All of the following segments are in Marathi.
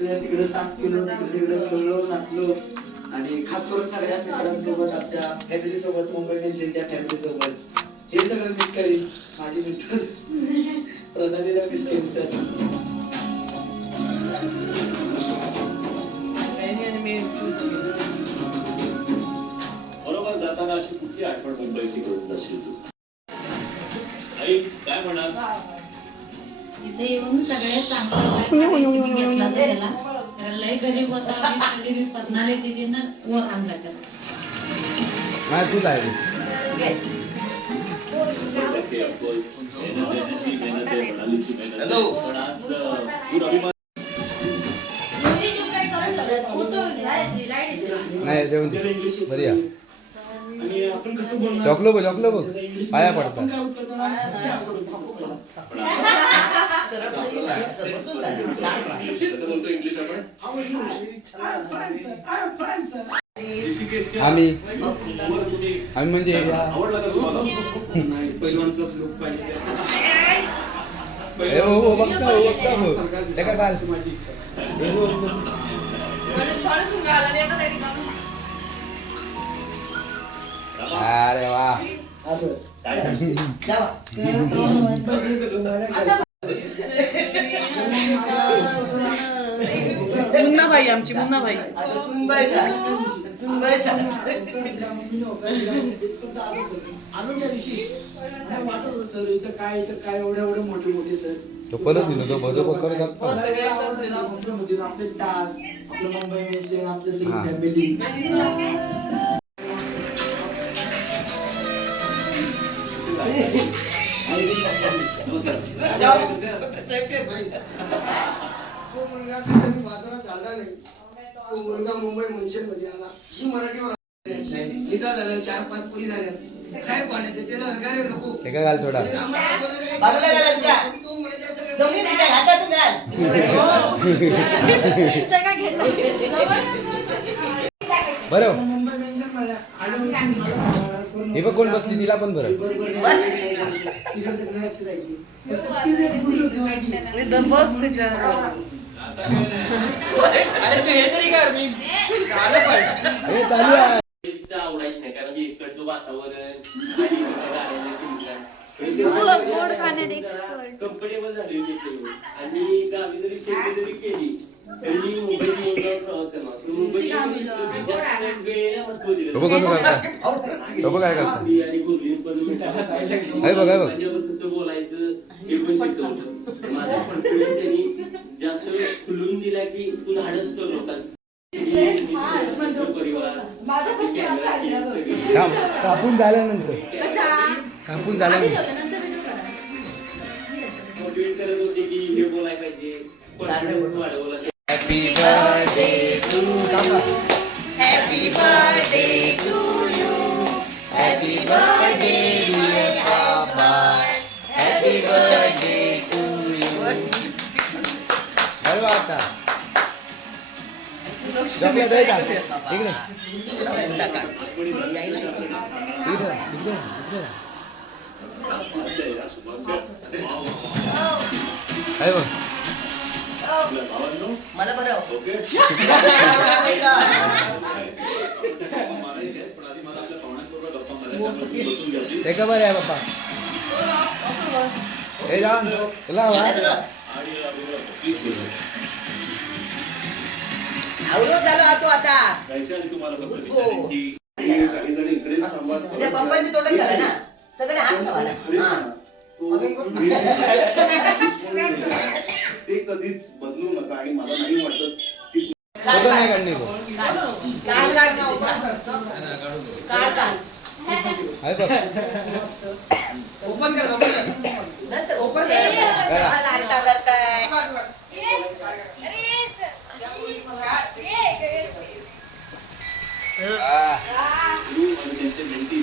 तिकडे तास केलो तिकडे खेळलो नाचलो. आणि खास करून सगळ्या मित्रांसोबत आपल्या फॅमिली सोबत मुंबई त्या फॅमिली सोबत हे सगळं मिस करीन. माझी मित्र प्रणालीला मिस करीन सर इथे येऊन सगळे चांगलं त्याला? त्याला लय गरीब होता वीस गरीब पत्नाले तिथीनं वर आणला त्याला. नाही तू देऊन बरी आहे. झोपलो बघ झोपलो बघ. पाया पडतात. आम्ही. आम्ही म्हणजे हो हो बघता हो बघता हो. ते काय काल अरे वा सांगते? मुन्नाबाई आमची सर इथं काय काय एवढे एवढे मोठे मोठे सर तो परत दिलो तो बरोबर करत असतो. आपले आपले मुंबई आपलं सगळी. फॅमिली तो मुलगा काही त्यांनी बाजारात झाला नाही तो मुलगा मुंबई मनसेन आला ही मराठीवर चार पाच पुरी झाल्या काय पाण्याचे त्याला नको ते काय घाल थोडा. बाजूला तो म्हणायचा सगळं दोन्ही हातातून घाल बरं. मुंबई आलो हे बघ कोण बसली तिला पण बरं? हे चालू आहे आवडायचं नाही कारण की इकडचं वातावरण. कम्फर्टेबल झाली होती. आणि गावी जरी शेती जरी केली तरी मी मुंबईत येऊन जाऊन प्रवास करणार तर मुंबईत जास्त वेळ महत्त्व दिलं. तो बघ. कसं करता तो बघ काय करता मी आणि गुरुजी पण मिळतात. आहे बघ, आहे बघ. माझ्यावर कसं बोलायचं हे पण शिकवलं माझा कॉन्फिडन्स त्यांनी जास्त खुलून दिला की तू धाडस कर. लोकांना परिवार काम कापून झाल्यानंतर कापून झाल्यानंतर मोटिवेट करत होते की हे बोलायला पाहिजे. कॉन्फिडन्स वाढवला. Happy birthday to happy birthday to you happy birthday आता चॉकलेट आहे का इकडे इकडे इकडे इकडे आहे बघ भावांनो. मला बरं ओके. मारायचं मारायचे आहेत, पण आधी मला आपल्या पाहुण्यांबरोबर गप्पा मारायच्या आपण बसून घ्यायची ते का बरं आहे बाप्पा. हे जाऊन तुला आणि प्लीज झालो आता आता जायच्या आधी तुम्हाला फक्त उचको. विचारेन की काही जण इकडेच थांबा तुझ्या पप्पांची तोटच झालं ना. सगळे हात लावायला. हा. ते कधीच बदलू नका आणि मला नाही वाटत की नंतर ओपन त्यांचे मेंटी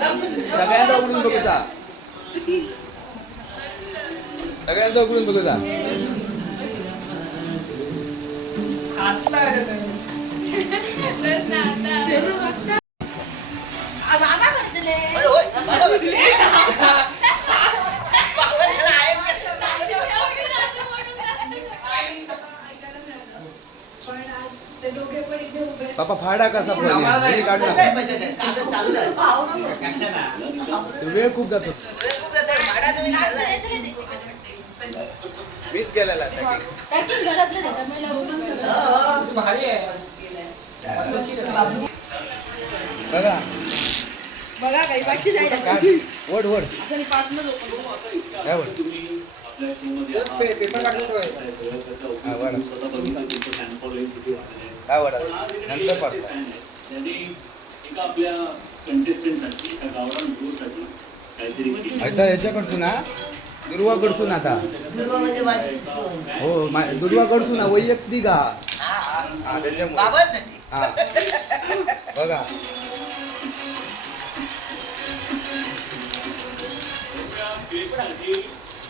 उघडून बघा. सगळ्यांचा उघडून बघूचा सगळ्यांचा उघडून बघूचा अरे होय, बाबा पापा फाडा कसा पहिले वेळ खूप जातो. मीच केलेला. हो, हो. बघा. बघा काही पाचशे जायला न लोक काय वड नंतर आता ह्याच्याकडसून ना दुर्वाकडसून आता. हो दुर्वाकडसून ना वैयक्तिक हा. त्याच्यामुळे. हा. बघा.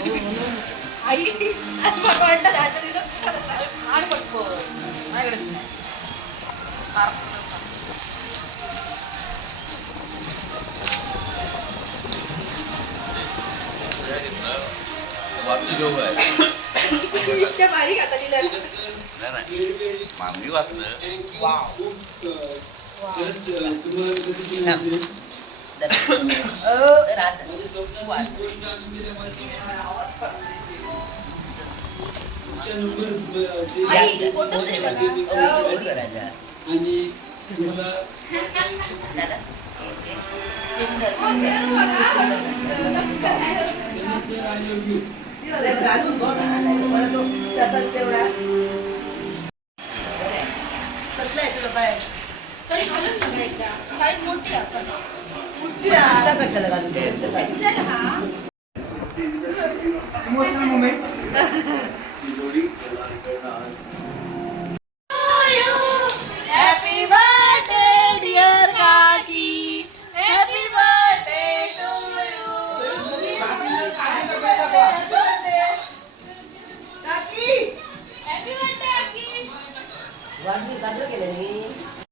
आई बाबा वाटतं दहाच्या दिवसात आण पटकन. माझ्याकडे. इतक्या बारीक आता. फोटो तरी बघा. आणि तुम्हाला झालं? तो तेवढा. बरं आहे. आहे तुला पाय? तरी घालून बघा एकदा. मोठी आपण. कशाला? एक्सेल हा. Happy